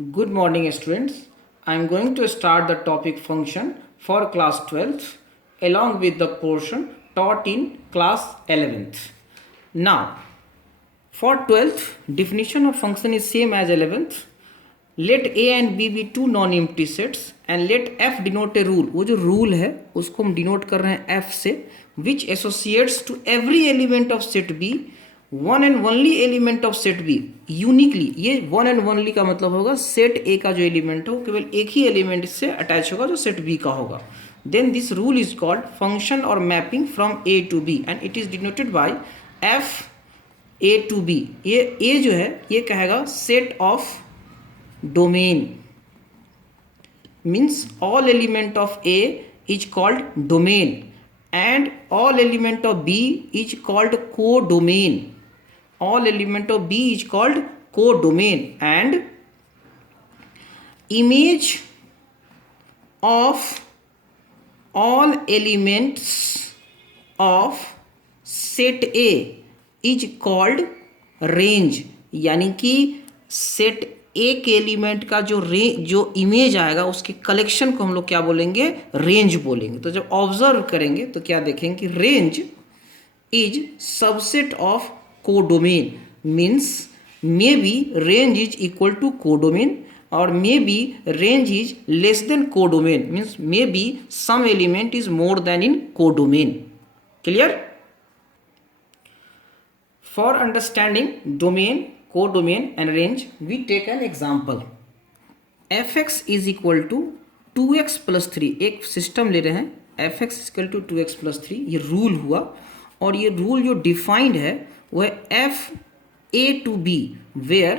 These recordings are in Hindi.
Good morning, students. I am going to start the topic function for class 12th along with the portion taught in class 11th. Now, for 12th, definition of function is same as 11th. Let A and B be two non-empty sets and let F denote a rule. वो जो rule है उसको हम denote कर रहे हैं F से, which associates to every element of set B one and only element of set B uniquely. ये वन एंड ओनली का मतलब होगा सेट ए का जो एलिमेंट है वो केवल एक ही एलिमेंट से अटैच होगा जो सेट बी का होगा. Then this rule is called function और mapping from A to B and it is denoted by F A to B. ये ए जो है ये कहेगा set of domain, means all element of A is called domain and all element of B is called codomain. All element of B is called codomain and image of all elements of set A is called range. यानी कि set एक एलिमेंट का जो इमेज आएगा उसके कलेक्शन को हम लोग क्या बोलेंगे, रेंज बोलेंगे. तो जब ऑब्जर्व करेंगे तो क्या देखेंगे कि range is subset of codomain, means may be range is equal to codomain और may be range is less than codomain, means may be some element is more than in codomain. Clear? For understanding domain, codomain and range, we take an example. fx is equal to 2x plus 3. एक सिस्टम ले रहे हैं fx is equal to 2x plus 3. ये रूल हुआ और ये रूल जो डिफाइंड है वो है f a to b where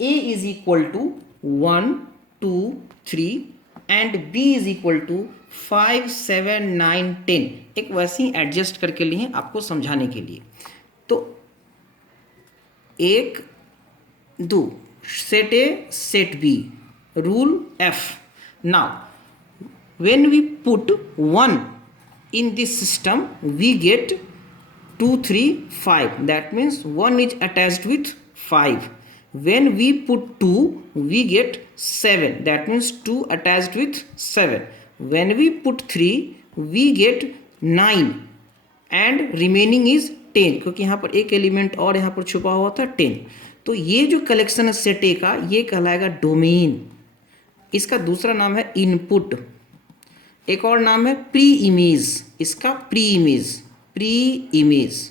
a is equal to 1 2 3 and b is equal to 5 7 9 10. एक वैसे ही एडजस्ट करके लिए आपको समझाने के लिए. तो एक दो set A set B rule F. Now when we put 1 in this system we get 2 3 5, that means 1 is attached with 5. When we put 2 we get 7, that means 2 attached with 7. When we put 3 we get 9 and remaining is 10, क्योंकि यहाँ पर एक एलिमेंट और यहाँ पर छुपा हुआ था 10. तो ये जो कलेक्शन है सेट ए का ये कहलाएगा डोमेन. इसका दूसरा नाम है इनपुट, एक और नाम है प्री इमेज. इसका प्री इमेज.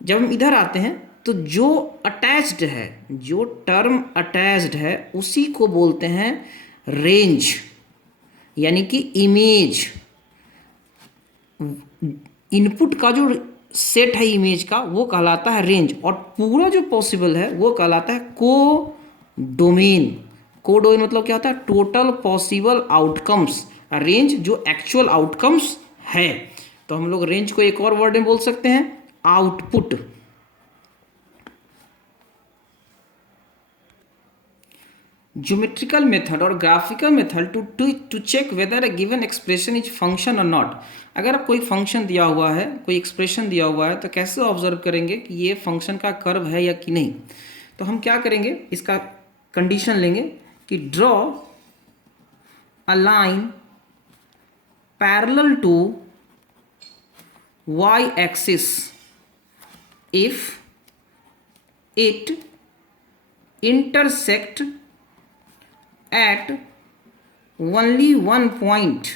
जब हम इधर आते हैं तो जो अटैच्ड है, जो टर्म अटैच्ड है उसी को बोलते हैं रेंज, यानी कि इमेज. इनपुट का जो सेट है इमेज का वो कहलाता है रेंज और पूरा जो पॉसिबल है वो कहलाता है कोडोमेन. कोडोमेन मतलब क्या होता है, टोटल पॉसिबल आउटकम्स. रेंज जो एक्चुअल आउटकम्स है. तो हम लोग रेंज को एक और वर्ड में बोल सकते हैं आउटपुट. ज्योमेट्रिकल मेथड और graphical method to check whether a given expression is function और नॉट. अगर आप कोई फंक्शन दिया हुआ है, कोई एक्सप्रेशन दिया हुआ है तो कैसे ऑब्जर्व करेंगे कि ये फंक्शन का कर्व है या कि नहीं. तो हम क्या करेंगे, इसका कंडीशन लेंगे कि draw a line parallel to y axis if it intersect at only one point,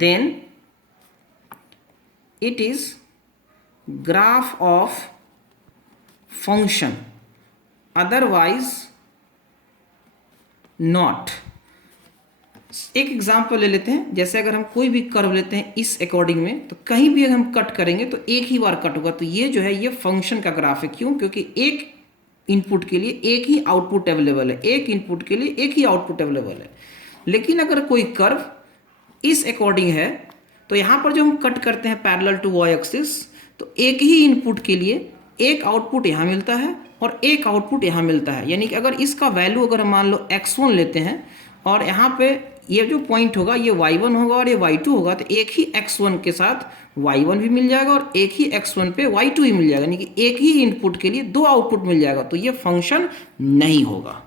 then it is graph of function, otherwise not. एक एग्जांपल ले लेते हैं. जैसे अगर हम कोई भी कर्व लेते हैं इस अकॉर्डिंग में तो कहीं भी अगर हम कट करेंगे तो एक ही बार कट होगा. तो ये जो है ये फंक्शन का ग्राफ है. क्यों? क्योंकि एक इनपुट के लिए एक ही आउटपुट अवेलेबल है, एक इनपुट के लिए एक ही आउटपुट अवेलेबल है. लेकिन अगर कोई कर्व इस अकॉर्डिंग है तो यहाँ पर जो हम कट करते हैं पैरेलल टू वाई एक्सिस तो एक ही इनपुट के लिए एक आउटपुट यहाँ मिलता है और एक आउटपुट यहाँ मिलता है. यानी कि अगर इसका वैल्यू अगर हम मान लो x1 लेते हैं और यहाँ पे ये जो पॉइंट होगा ये y1 होगा और ये y2 होगा तो एक ही x1 के साथ y1 भी मिल जाएगा और एक ही x1 पे y2 ही मिल जाएगा. यानी कि एक ही इनपुट के लिए दो आउटपुट मिल जाएगा. तो ये फंक्शन नहीं होगा.